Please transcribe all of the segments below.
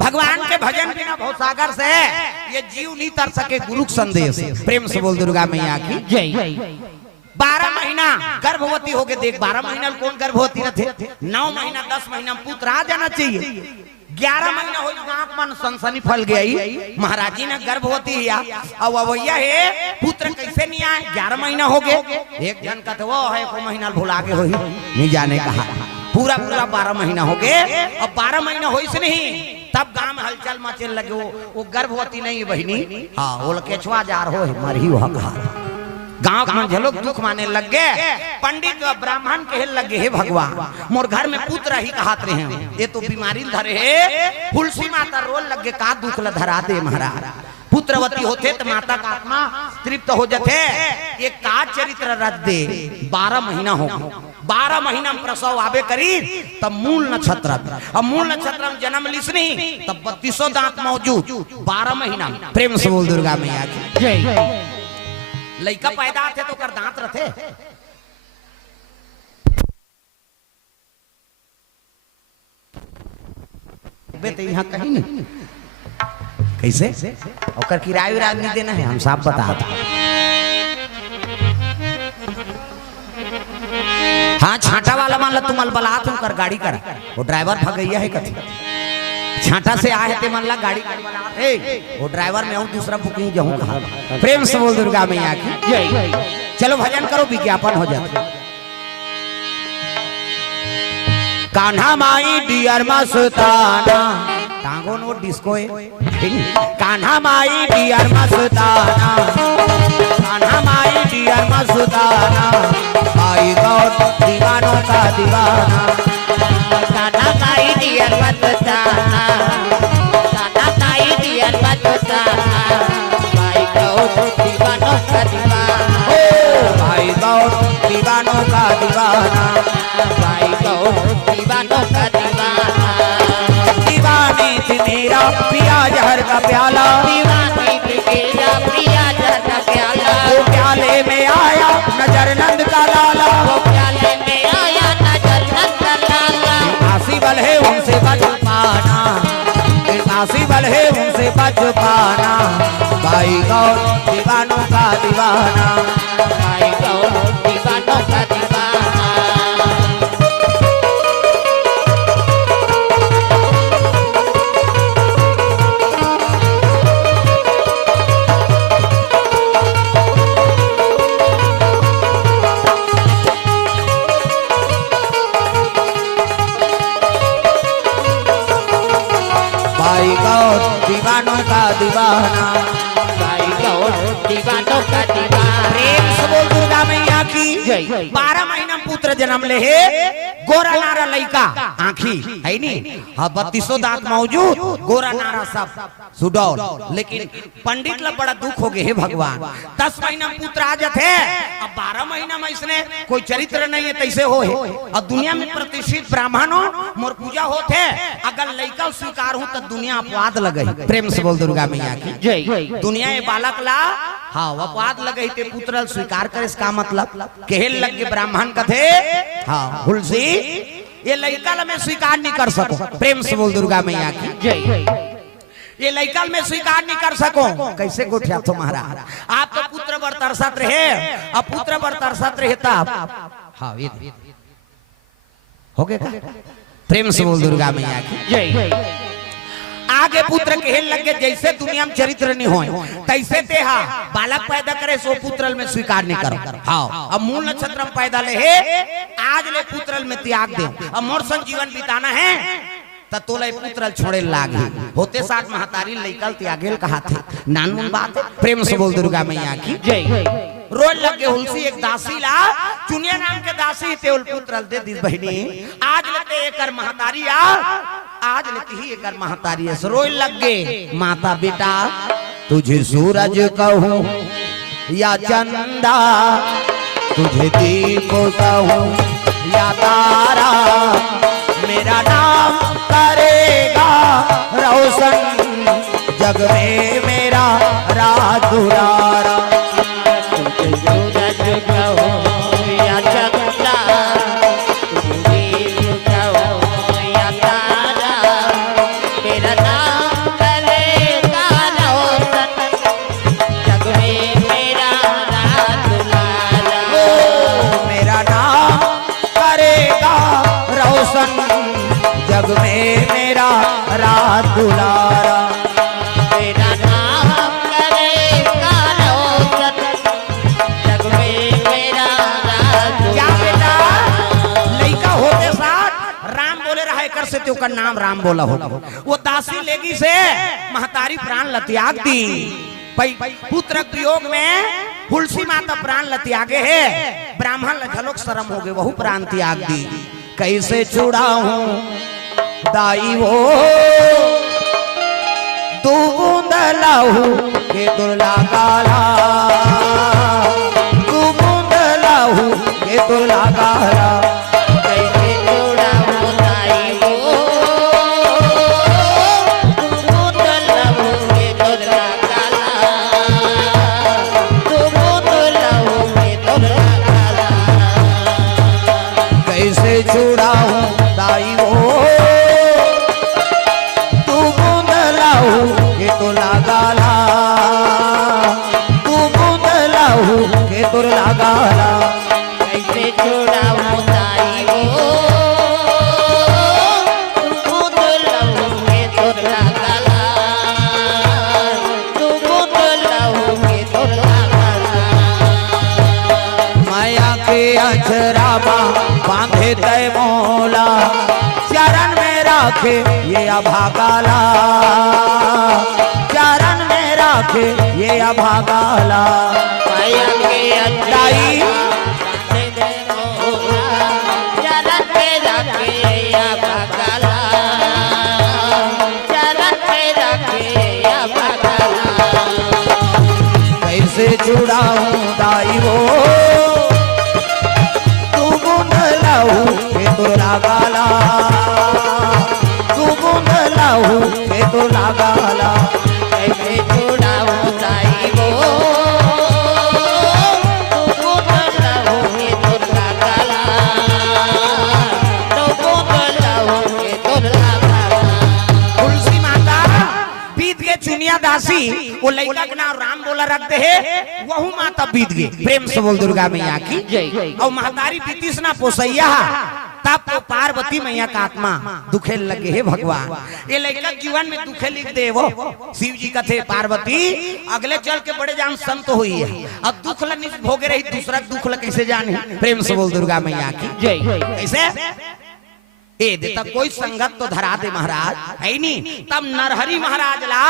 भगवान के भजन बिना भवसागर से ये जीव नहीं तर सके। गुरु संदेश प्रेम से बोल दुर्गा मैया की जय। 12 महीना गर्भवती हो गए। देख 12 महीना कौन गर्भवती न थे। 9 महीना 10 महीना पुत्र आ जाना चाहिए। 11 महीना हो आंख मन सनसनी फल गई। महाराज जी ने गर्भवती हिया अब अवैया है पुत्र कैसे नहीं आए। 11 महीना हो गए। एक जन का तो वो है को महीना भुला के हो ही नहीं जाने कहा। पूरा 12 महीना हो गए। अब 12 महीना हो इस नहीं तब गांव में हलचल मचल लगे। वो गर्भवती नहीं बहनी हाँ वो केचुआ जा रहो है मर ही वहां गांव में झलोक दुख माने लग गए। पंडित ब्राह्मण कहे लगे हे भगवान मोर घर में पुत्र ही कहत रहे ये तो बीमारी धरे है। तुलसी माता रोल लगे का दुख ल धरा दे महाराज। पुत्रवती होते तो माता का आत्मा तृप्त हो जाते। एक का चरित्र रच दे। 12 महीना हो 12 महीना में प्रसव आवे करी तब मूल नक्षत्र। अब मूल नक्षत्र में जन्म लिस नहीं तब 32 दांत मौजूद 12 महीना। प्रेम से बोल दुर्गा मैया की जय। लड़का पैदा थे तो कर दांत रथे। बेटे यहाँ कहीं नहीं कैसे और किराया विराज नहीं देना है हम साफ बता। हाँ छाटा वाला मान ला तुम अलबला तुम कर गाड़ी कर वो ड्राइवर भगैया है कथी छाटा से आए थे मन ला गाड़ी वो ड्राइवर में हूँ दूसरा बुकिंग जाऊँ कहा। प्रेम से बोल दुर्गा मैया की जय। चलो भजन करो विज्ञापन हो जाए। कान्हा माई डियर मस्ताना tango no disco Kanha my dear मस्ताना कान्हा माई डियर मस्ताना आई गौर दीवानों का दीवाना। कान्हा माई डियर मस्ताना कान्हा माई डियर मस्ताना आई गौर दीवानों का दीवाना। आई गौर दीवानों का दीवाना। आई गौर दीवानों का दीवाना। दीवानी थी मेरा पिया जहर का प्याला। दीवानी थी मेरा पिया जहर का प्याला। वो प्याले में आया नजर नंद का लाला। वो प्याले में आया नजर नंद का लाला। आसी बल है उनसे बच पाना आसी बल है उनसे बच पाना। भाई गौर दीवानों का दीवाना। आई गौर दीवानों का दीवाना। भाई गौर दीवानों का दीवाना। आई गौर दीवानों का दीवाना। प्रेम से बोल दुर्गा मैया की जय। 12 महीना पुत्र जन्म ले है। गोरा नारा लइका आंखी है नहीं हाँ 32 दांत मौजूद गोरा नारा सब सुडौल। लेकिन पंडित ला बड़ा दुख हो गए हे भगवान 10 महीना पुत्र आ जाते अब 12 महीना में इसने कोई चरित्र नहीं है तैसे हो है। और दुनिया में प्रतिष्ठित ब्राह्मण हो मोर पूजा होते अगर लइका स्वीकार हो तो दुनिया अपवाद लगे। प्रेम से बोल दुर्गा मैया की जय। दुनिया ये बालक ला हाँ अपवाद लगे थे पुत्र स्वीकार करे इसका मतलब कहल लग के ब्राह्मण कथे हाँ तुलसी ये लड़का ला मैं स्वीकार नहीं कर सको। प्रेम से बोल दुर्गा मैया की जय। ये लड़का में स्वीकार नहीं कर सको। कैसे गोठिया तुम्हारा आप तो पुत्र बर तरसत रहे अब पुत्र बर तरसत रहे तब हाँ हो गया। प्रेम से बोल दुर्गा मैया की जय। आगे पुत्र कहने लगे जैसे दुनिया में चरित्र नहीं हो तैसे ते हा बालक पैदा करे सो पुत्र में स्वीकार नहीं करो। हाँ अब मूल नक्षत्र में पैदा ले है आज ले पुत्र में त्याग दे। अब मोर संग जीवन बिताना है तोले पुत्र छोड़े लागे होते साथ महतारी लइकल त्यागेल कहा थे नानमुन बात है। प्रेम से बोल दुर्गा मैया की जय। रोज लगे हुलसी एक दासी ला चुनिया नाम के दासी तेल पुत्र दे दी बहनी आज लेते एकर महतारी आज लेती ही एकर महतारी है। रोज लग गए माता बेटा तुझे सूरज कहूँ या चंदा तुझे दीप कहूँ या तारा मेरा नाम करेगा रोशन जग में मेरा राज दुलारा। सूरज कहो या चंदा तुझे दीप कहो या तारा मेरा प्यारा दुलारा। तेरा नाम करे कारोसत, जग में मेरा राज क्या बेटा लड़का होते साथ राम बोले रहा कर से तो का नाम राम बोला हो। वो दासी लेगी से महतारी प्राण लत्याग दी। पुत्र वियोग में तुलसी माता प्राण लत्यागे है। ब्राह्मण लखलोक शर्म हो गए, वहु प्राण त्याग दी। कैसे छुड़ाऊं दाई वो तू बूंद लाहू के दुर्ला गाला, तू बूंद लाहू के दुर्ला गाला। कैसे छुड़ाऊं दाई वो तू लहू के दुर्ला गाला, तू लहू के दुर्ला गाला। कैसे छुड़ाऊं दाई वो तू बूंद लाहू के दुर्ला गाला, तू बूंद लाहू के दुर्ला गाला। कैसे छुड़ाऊं दाई वो तू लहू के दुर्ला गाला, तू लहू के दुर्ला गाला। माया के अछरामा बांधे तय मोला, चरण में राखे ये अभागाला, चरण में राखे ये अभागाला। माया के दाई चरण पे रखे या भगला, चरण पे रखे या भगला। कैसे छुड़ाऊं दाई वो तू बूंद लाहू के दुर्ला गाला, तू बूंद लाहू के दुर्ला गाला। कैसे छुड़ाऊं दाई वो तू लहू के दुर्ला गाला, तू लहू के दुर्ला गाला। तुलसी माता बीत गए चुनिया दासी, वो लड़का के नाम राम बोला रखते है। वहु माता बीत गए। प्रेम से बोल दुर्गा मैया की जय। और महतारी बीतीस ना पोसैया, तब तो पार्वती मैया का आत्मा दुखे लगे है भगवान। ये लड़का जीवन में दुखे लिख दे वो शिव जी का थे। पार्वती अगले चल के बड़े जान संत हुई है। अब दुख ल भोगे रही, दूसरा दुख ल कैसे जाने। प्रेम से बोल दुर्गा मैया की जय। कैसे ए देता कोई संगत तो धरा दे महाराज है नहीं। तब नरहरि महाराज ला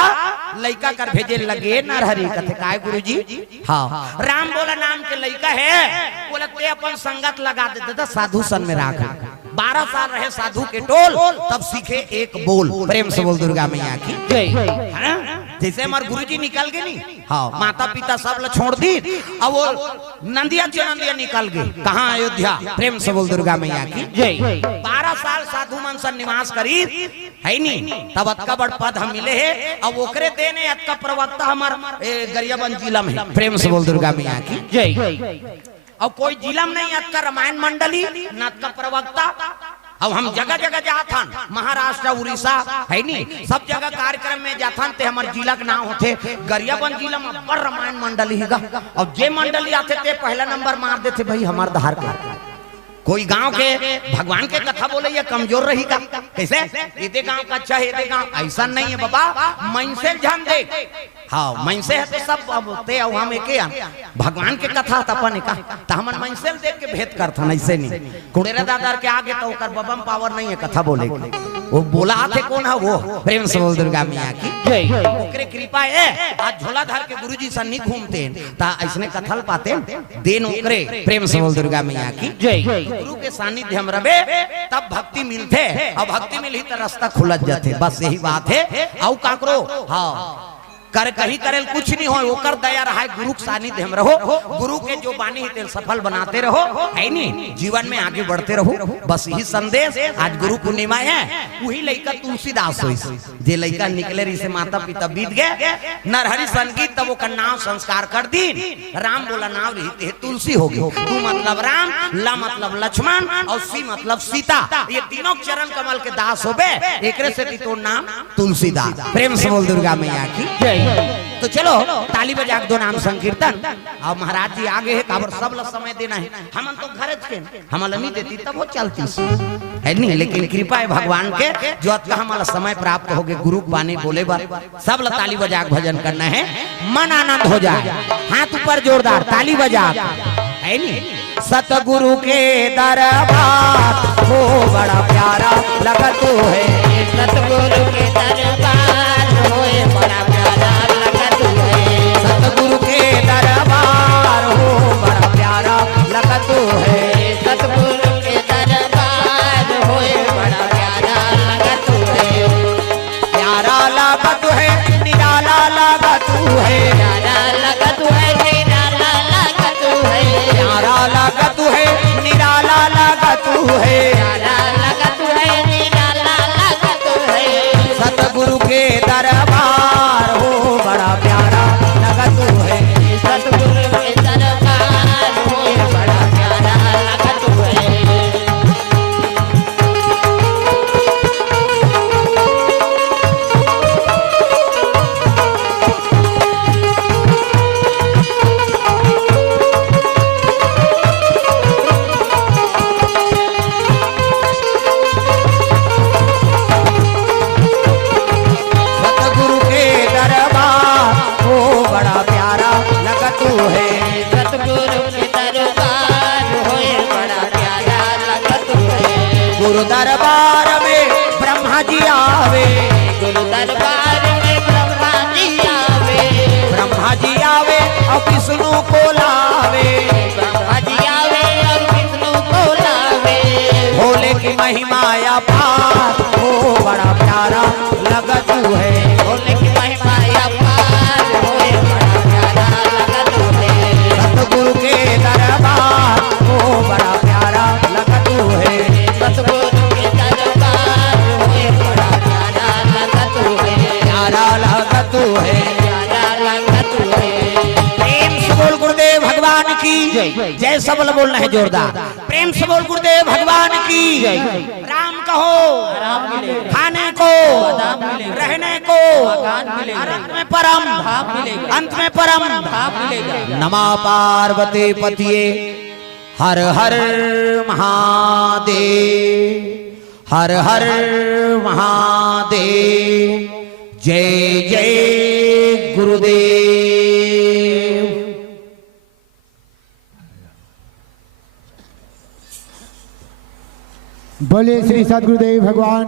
लइका कर भेजे लगे। नरहरि कथे काय गुरुजी हाँ राम बोला नाम के लइका है। बोला ते अपन संगत लगा दे देता साधु सन में राख। 12 साल रहे साधु के टोल, तब सीखे एक बोल। प्रेम से बोल दुर्गा मैया की जय। जैसे हमारे गुरुजी निकल गए नहीं हाँ, माता पिता सब ल छोड़ दी। अब वो नंदिया चनंदिया निकल गए कहाँ अयोध्या। प्रेम से बोल दुर्गा मैया की जय। 12 साल साधु मन सन निवास करी है नहीं। तब अतका बड़ पद हम मिले है। अब ओकरे देने अतका प्रवक्ता हमार गरियाबंद जिला में। प्रेम से बोल दुर्गा मैया की जय। अब कोई जिला में नहीं अतका रामायण मंडली न अतका प्रवक्ता। अब हम जगह जगह जाथन, महाराष्ट्र उड़ीसा है नहीं सब जगह कार्यक्रम में जाथन। ते हमारे जिला का नाम होते गरियाबंद जिला में बड़ रामायण मंडली है। अब जे मंडली आते थे पहला नंबर मार देते भाई हमारे धार का। कोई गांव के भगवान के कथा बोले ये कमजोर रही का कैसे। ये गांव का अच्छा है, गांव ऐसा नहीं है बाबा। मन से ध्यान दे हाँ मन से है तो सब ते हम एक भगवान के कथा अपन का तो हमन मन से देख के भेद करता ऐसे नहीं। कुड़ेरा दादार के आगे तो ओकर बबम पावर नहीं है कथा बोले के। वो बोला थे कौन है वो प्रेम से बोल दुर्गा मैया की जय। ओकरे कृपा है आज झोलाधार के गुरुजी सन्नी घूमते ता ऐसने कथल पाते देन ओकरे। प्रेम से बोल दुर्गा मैया की जय। गुरु के सानिध्य हम रहे तब भक्ति मिलते और भक्ति मिली तो रास्ता खुलत जाते। बस यही बात है। औ काकरो हाँ कर कहीं करेल कुछ नहीं हो। ओकर दया रहा गुरु के सानिध्य हम रहो। गुरु के जो बानी है सफल बनाते रहो है नहीं। जीवन में आगे बढ़ते रहो। बस यही संदेश। आज गुरु पूर्णिमा है। वही लड़का तुलसीदास हो जे लड़का निकले रही से माता पिता बीत गए। नरहरि संगीत तब ओकर नाम संस्कार कर दी। राम बोला नाम रही तुलसी हो गई। तू मतलब राम, ला मतलब लक्ष्मण और सी मतलब सीता। ये तीनों चरण कमल के दास हो बे। एक से तो नाम तुलसीदास। प्रेम से बोल दुर्गा मैया की जय। तो चलो ताली बजा के दो नाम संकीर्तन। और महाराज जी आगे है काबर सब लोग समय देना है, हम तो घर के हम नहीं देती तब वो चलती है नहीं, लेकिन कृपा है भगवान के जो हमारा समय प्राप्त हो गए गुरु बानी बोले बार सब लोग ताली बजा के भजन करना है, मन आनंद हो जाए। हाथ ऊपर जोरदार ताली बजा है नहीं। सतगुरु के दरबार हो बड़ा प्यारा लगत है, सतगुरु के दरबार होए बड़ा प्यारा लगत है, सतगुरु के दरबार हो बड़ा प्यारा लगत है, सतगुरु के दरबार होए बड़ा प्यारा लगत है, प्यारा लगत है निराला लगत है, प्यारा लगत है निराला लगत है, प्यारा लगत है निराला लगत है, प्यारा लगत है निराला लगत है, सतगुरु के दरबार हो बड़ा प्यारा लगत है, सतगुरु के दरबार होए बड़ा प्यारा लगत है। सतगुरु के दरबार हो बड़ा प्यारा लगत है, सतगुरु के दरबार होए बड़ा प्यारा लगत है, गुरु दरबार में ब्रह्मा जी आवे, गुरु दरबार में ब्रह्मा जी आवे, ब्रह्मा जी आवे और विष्णु को लावे, ब्रह्मा जी आवे और विष्णु को लावे, भोले की महिमा अपार हो बड़ा प्यारा लगत है, भोले की महिमा अपार होए बड़ा प्यारा लगत है, सतगुरु के दरबार हो बड़ा प्यारा लगत है, सतगुरु के दरबार होए बड़ा प्यारा लगत है, प्यारा लगत है। प्यारा लगत है। प्रेम से बोल गुरुदेव भगवान की जय। सब लोग बोलना है जोरदार, प्रेम से बोल गुरुदेव भगवान की राम कहो खाने को रहने को और अंत में परम, अंत में परम नमा पार्वती पतिये हर हर महादेव, हर हर महादेव, जय जय गुरुदेव। बोले श्री सद्गुरुदेव भगवान।